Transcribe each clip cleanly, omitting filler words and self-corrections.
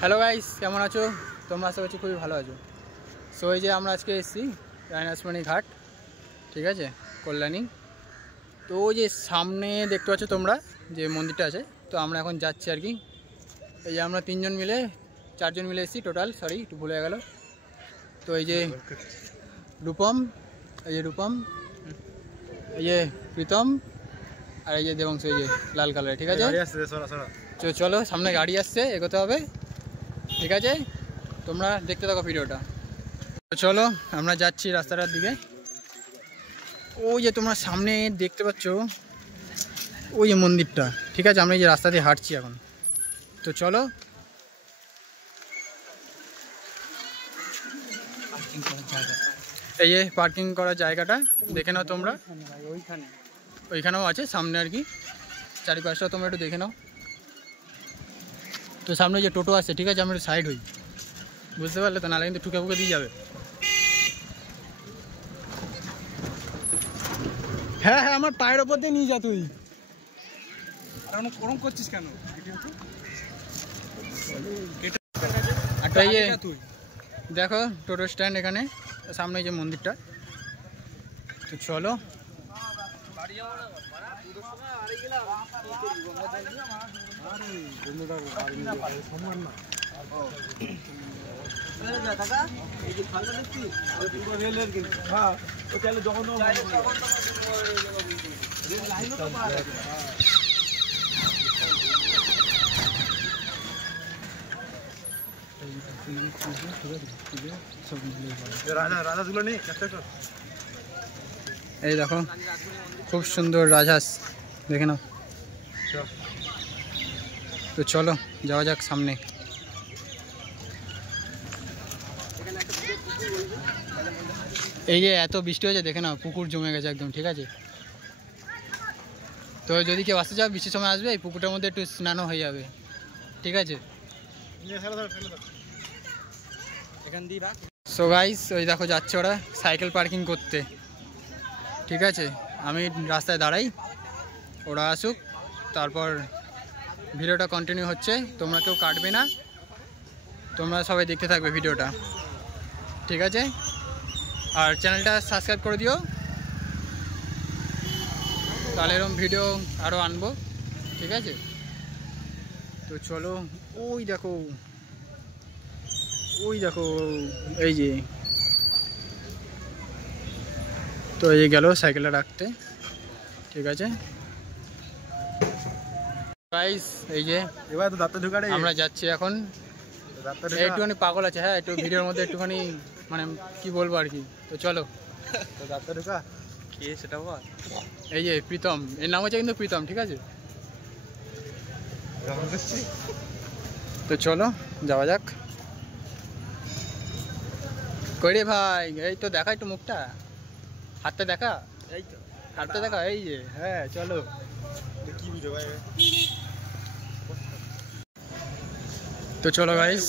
Hello guys, কেমন আছো তোমরা? আশা করছি খুবই ভালো আছো। সো এই যে আমরা আজকে এসেছি রায়নাসমানি ঘাট, ঠিক আছে, কল্যাণী। তো ওই যে সামনে দেখতে পাচ্ছ তোমরা যে মন্দিরটা আছে, তো আমরা এখন যাচ্ছি আর কি। এই যে আমরা চারজন মিলে এসেছি টোটাল, সরি একটু ভুলে গেল। তো এই যে রূপম, এই যে প্রীতম, আর এই যে দেবংশ, এই যে লাল কালার, ঠিক আছে। চলো, সামনে গাড়ি আসছে, এগোতে হবে, ঠিক আছে। তোমরা দেখতে থাকো ভিডিওটা। চলো আমরা যাচ্ছি রাস্তাটার দিকে। ওই যে তোমরা সামনে দেখতে পাচ্ছ ওই যে মন্দিরটা, ঠিক আছে। আমরা এই যে রাস্তা দিয়ে হাঁটছি এখন। তো চলো। এই যে পার্কিং করার জায়গাটা দেখে নাও তোমরা, ওইখানেও আছে সামনে আর কি। চারিপাশটা তোমরা একটু দেখে নাও। তো সামনে যে টোটো আছে, ঠিক আছে, আমরা একটু সাইড হই, বুঝতে পারলে তো, নাহলে কিন্তু ঠুকে ফুকে দিয়ে যাবে। হ্যাঁ হ্যাঁ, আমার পায়ের ওপর দিয়ে নিয়ে যা তুই। ওরম করছিস কেন? দেখো টোটো স্ট্যান্ড এখানে, সামনে যে মন্দিরটা। তো চলো। এই দেখো খুব সুন্দর রাজহাঁস, দেখে নাও। তো চলো যাওয়া যাক সামনে। এই যে এত বৃষ্টি হয়েছে, দেখে নাও, পুকুর জমে গেছে একদম, ঠিক আছে। তো যদি কেউ আসতে চাও, বৃষ্টির সময় আসবে, এই পুকুরটার মধ্যে একটু স্নানও হয়ে যাবে, ঠিক আছে। সো গাইস, ওই দেখো যাচ্ছে ওরা সাইকেল পার্কিং করতে, ঠিক আছে। আমি রাস্তায় দাঁড়াই, ওরা আসুক, তারপর ভিডিওটা কন্টিনিউ হচ্ছে। তোমরা কেউ কাটবে না, তোমরা সবাই দেখতে থাকবে ভিডিওটা, ঠিক আছে। আর চ্যানেলটা সাবস্ক্রাইব করে দিও, তাহলে এরকম ভিডিও আরও আনবো, ঠিক আছে। তো চলো, ওই দেখো এই যে, তো এই গেল সাইকেলটা রাখতে, ঠিক আছে। গাইস এই যে এবার তো দাঁতে ঢুকাড়ে আমরা যাচ্ছি এখন। একটুখানি পাগল আছে, হ্যাঁ, একটু ভিডিওর মধ্যে একটুখানি মানে কি বলবো আর কি। তো চলো, দাঁতে ঢুকা কে সেটা বল। এই যে প্রীতম, এর নাম হচ্ছে কিন্তু প্রীতম, ঠিক আছে। তো চলো যাওয়া যাক। কই রে ভাই, এই তো দেখা একটু মুখটা, হাতটা দেখা, এই তো হাতটা দেখা, এই যে, হ্যাঁ চলো। কি ভিডিও ভাই? তো চলো গাইস।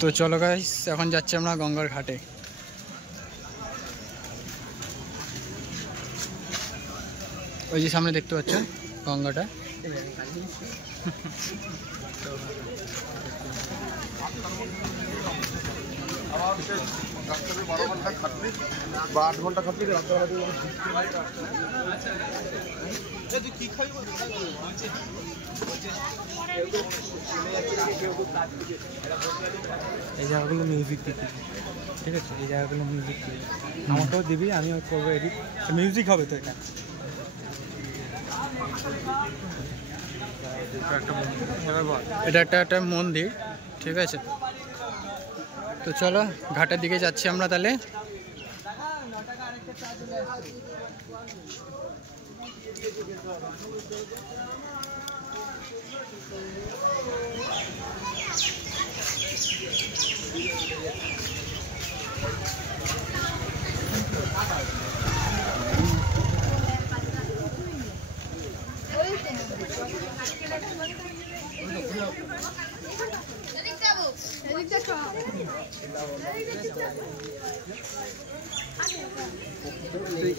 তো চলো গাইস, এখন যাচ্ছি আমরা গঙ্গার ঘাটে। ওই যে সামনে দেখতে পাচ্ছ গঙ্গাটা। এই জায়গাগুলো মিউজিক দিবি, ঠিক আছে? এই জায়গাগুলো মিউজিক দিবি, আমাকেও দিবি, আমিও করবো এডিট, মিউজিক হবে তো। এটা একটা মন্দির, ঠিক আছে? তো চলো ঘাটের দিকে যাচ্ছি আমরা তাহলে।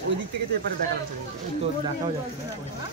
ওই দিক থেকে তো এপারে দেখা যাচ্ছে, তো দেখাও যাচ্ছে না।